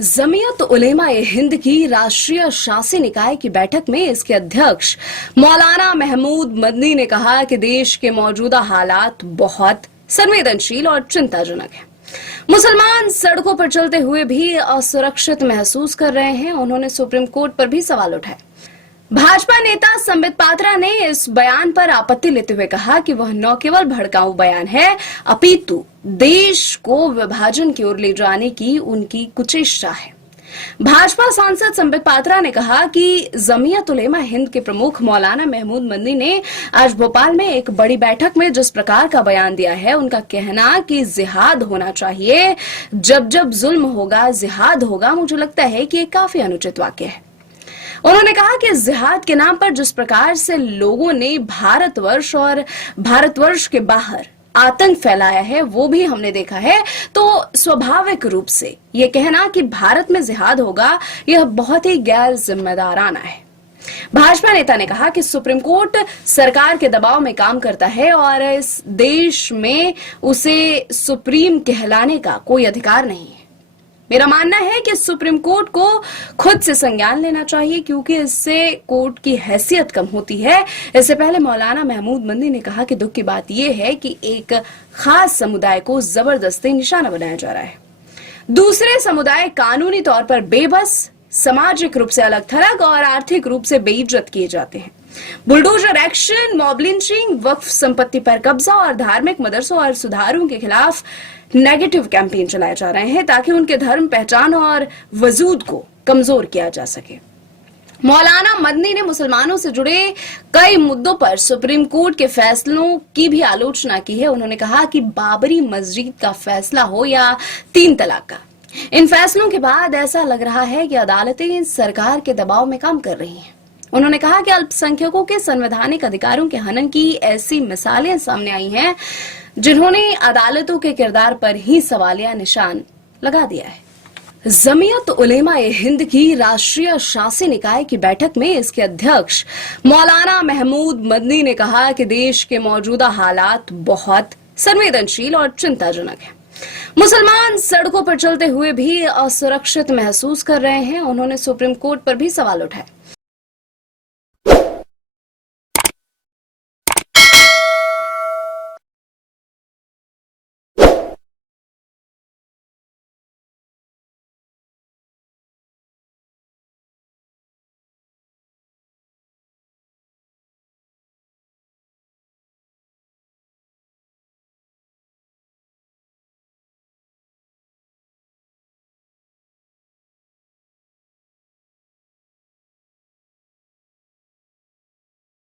जमीयत उलेमा-ए-हिंद की राष्ट्रीय शासी निकाय की बैठक में इसके अध्यक्ष मौलाना महमूद मदनी ने कहा कि देश के मौजूदा हालात बहुत संवेदनशील और चिंताजनक हैं। मुसलमान सड़कों पर चलते हुए भी असुरक्षित महसूस कर रहे हैं। उन्होंने सुप्रीम कोर्ट पर भी सवाल उठाए। भाजपा नेता संबित पात्रा ने इस बयान पर आपत्ति लेते हुए कहा कि वह न केवल भड़काऊ बयान है, अपितु देश को विभाजन की ओर ले जाने की उनकी कुचेष्टा है। भाजपा सांसद संबित पात्रा ने कहा कि जमीयत उलेमा हिंद के प्रमुख मौलाना महमूद मदनी ने आज भोपाल में एक बड़ी बैठक में जिस प्रकार का बयान दिया है, उनका कहना कि जिहाद होना चाहिए, जब जब जुल्म होगा जिहाद होगा, मुझे लगता है कि ये काफी अनुचित वाक्य है। उन्होंने कहा कि जिहाद के नाम पर जिस प्रकार से लोगों ने भारतवर्ष और भारतवर्ष के बाहर आतंक फैलाया है, वो भी हमने देखा है। तो स्वाभाविक रूप से ये कहना कि भारत में जिहाद होगा, यह बहुत ही गैर जिम्मेदाराना है। भाजपा नेता ने कहा कि सुप्रीम कोर्ट सरकार के दबाव में काम करता है और इस देश में उसे सुप्रीम कहलाने का कोई अधिकार नहीं है। मेरा मानना है कि सुप्रीम कोर्ट को खुद से संज्ञान लेना चाहिए, क्योंकि इससे कोर्ट की हैसियत कम होती है। इससे पहले मौलाना महमूद मदनी ने कहा कि दुख की बात यह है कि एक खास समुदाय को जबरदस्ती निशाना बनाया जा रहा है। दूसरे समुदाय कानूनी तौर पर बेबस, सामाजिक रूप से अलग थलग और आर्थिक रूप से बेइज्जत किए जाते हैं। बुलडोजर एक्शन, मॉब लिंचिंग, वक्फ संपत्ति पर कब्जा और धार्मिक मदरसों और सुधारों के खिलाफ नेगेटिव कैंपेन चलाए जा रहे हैं ताकि उनके धर्म पहचान और वजूद को कमजोर किया जा सके। मौलाना मदनी ने मुसलमानों से जुड़े कई मुद्दों पर सुप्रीम कोर्ट के फैसलों की भी आलोचना की है। उन्होंने कहा कि बाबरी मस्जिद का फैसला हो या 3 तलाक का, इन फैसलों के बाद ऐसा लग रहा है कि अदालतें सरकार के दबाव में काम कर रही हैं। उन्होंने कहा कि अल्पसंख्यकों के संवैधानिक अधिकारों के हनन की ऐसी मिसालें सामने आई हैं जिन्होंने अदालतों के किरदार पर ही सवालिया निशान लगा दिया है। जमीयत उलेमा-ए-हिंद की राष्ट्रीय शासी निकाय की बैठक में इसके अध्यक्ष मौलाना महमूद मदनी ने कहा कि देश के मौजूदा हालात बहुत संवेदनशील और चिंताजनक हैं। मुसलमान सड़कों पर चलते हुए भी असुरक्षित महसूस कर रहे हैं। उन्होंने सुप्रीम कोर्ट पर भी सवाल उठाए।